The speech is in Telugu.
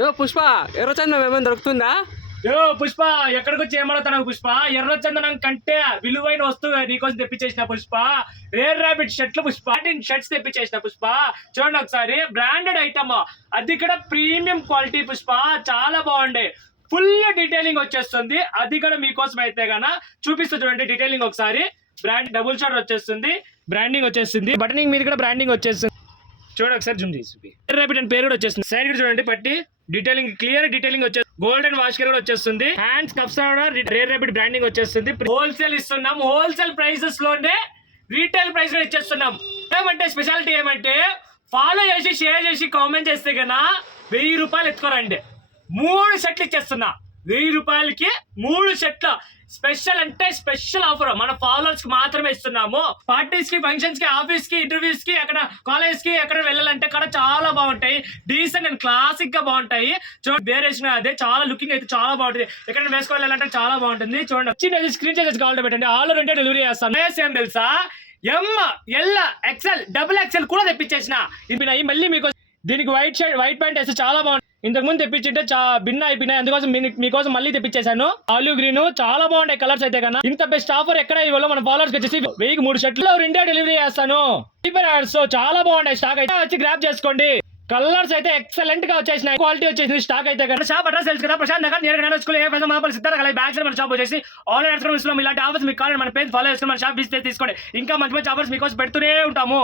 యో పుష్ప ఎర్రచందనం ఏమైనా దొరుకుతుందా? యో పుష్ప, ఎక్కడికి వచ్చి ఏమడుగుతున్నావు పుష్ప? ఎర్రచందనం కంటే విలువైన వస్తువు నీకోసం తెప్పించేసిన పుష్ప. రేర్ ర్యాబిట్ షర్ట్లు పుష్ప, షర్ట్స్ తెప్పించేసిన పుష్ప. చూడండి ఒకసారి, బ్రాండెడ్ ఐటమ్, అది కూడా ప్రీమియం క్వాలిటీ పుష్ప, చాలా బాగుండే. ఫుల్ డీటెయిలింగ్ వచ్చేస్తుంది, అది కూడా మీకోసం అయితే గానా చూపిస్తుంది. చూడండి డీటెయిలింగ్ ఒకసారి. బ్రాండ్ డబుల్ షాట్ వచ్చేస్తుంది, బ్రాండింగ్ వచ్చేస్తుంది, బటనింగ్ మీద కూడా బ్రాండింగ్ వచ్చేస్తుంది. చూడండి ఒకసారి జూమ్ చేసి, రేర్ ర్యాబిట్ అని పేరు కూడా వచ్చేస్తుంది. సైడ్ కూడా చూడండి పట్టి డీటెయిలింగ్, క్లియర్ డీటెయిలింగ్ వచ్చేస్తుంది. గోల్డెన్ వాష్ కూడా వచ్చేస్తుంది. హ్యాండ్స్ కప్స్ కూడా రేర్ ర్యాబిట్ బ్రాండింగ్ వచ్చేస్తుంది. హోల్సేల్ ఇస్తున్నాం, హోల్సేల్ ప్రైసెస్ లోనే రీటైల్ ప్రైస్ కూడా ఇచ్చేస్తున్నాం. ఏమంటే స్పెషాలిటీ ఏమంటే, ఫాలో చేసి షేర్ చేసి కామెంట్ చేస్తే కన్నా 1000 రూపాయలు ఎత్తుకోరండి. 3 షర్ట్లు ఇచ్చేస్తున్నా. 1000 రూపాయలకి 3 షర్ట్లు. స్పెషల్ అంటే స్పెషల్ ఆఫర్ మన ఫాలోవర్స్ కి మాత్రమే ఇస్తున్నాము. పార్టీస్ కి, ఫంక్షన్స్ కి, ఆఫీస్ కి, ఇంటర్వ్యూస్ కి, అక్కడ కాలేజ్ కి ఎక్కడ వెళ్ళాలంటే కూడా చాలా బాగుంటాయి. డీసెంట్ అండ్ క్లాసిక్ గా బాగుంటాయి. చూడండి వేరియేషన్ అదే, చాలా లుకింగ్ అయితే చాలా బాగుంటుంది. ఎక్కడ వేసుకోవాలంటే చాలా బాగుంటుంది. చూడండి చిన్న స్క్రీన్ షాట్ కావాలంటే పెట్టండి, ఆల్ ఓవర్ ఇండియా డెలివరీ చేస్తాను. ఏం తెలుసా, ఎం, ఎల్, ఎక్స్ఎల్, డబుల్ ఎక్స్ఎల్ కూడా తెప్పించేసిన. ఇది మళ్ళీ మీకు దీనికి వైట్ షర్ట్, వైట్ ప్యాంట్ వేస్తే చాలా బాగుంటుంది. ఇంతకు ముందు తెప్పించింటే భిన్న అయిపోయినాయి, అందుకోసం మీకోసం మళ్ళీ తెప్పించేశాను. ఆలివ్ గ్రీన్ చాలా బాగుంటాయి కలర్స్ అయితే కన్నా. ఇంత బెస్ట్ ఆఫర్ ఎక్కడ ఇవ్వాలో మన ఫాలోవర్స్ వచ్చేసి 1000 షర్ట్లు ఇండియా డెలివరీ చేస్తాను. సో చాలా బాగుంటాయి, స్టాక్ అయితే వచ్చి గ్రాప్ చేసుకోండి. కలర్స్ అయితే ఎక్సలెంట్ గా వచ్చేసినాయి, క్వాలిటీ వచ్చేసింది. స్టాక్ అయితే కదా షాప్ అడ్రస్ తెలుసు కదా, ప్రశాంత్ నగర్ నియర్ స్కూల్, ఏ పైసా మాపల్లి సిద్ధార్థ కళ బ్యాక్ సైడ్ మన షాప్ వచ్చేసి ఆన్లైన్ ఇలాంటి ఆఫర్స్ మీకు కావాలి, మన పేజ్ ఫాలో చేసుకుని మన షాప్ విజిట్ తీసుకోండి. ఇంకా మంచి మంచి ఆఫర్స్ మీకోసం పెడుతూనే ఉంటాము.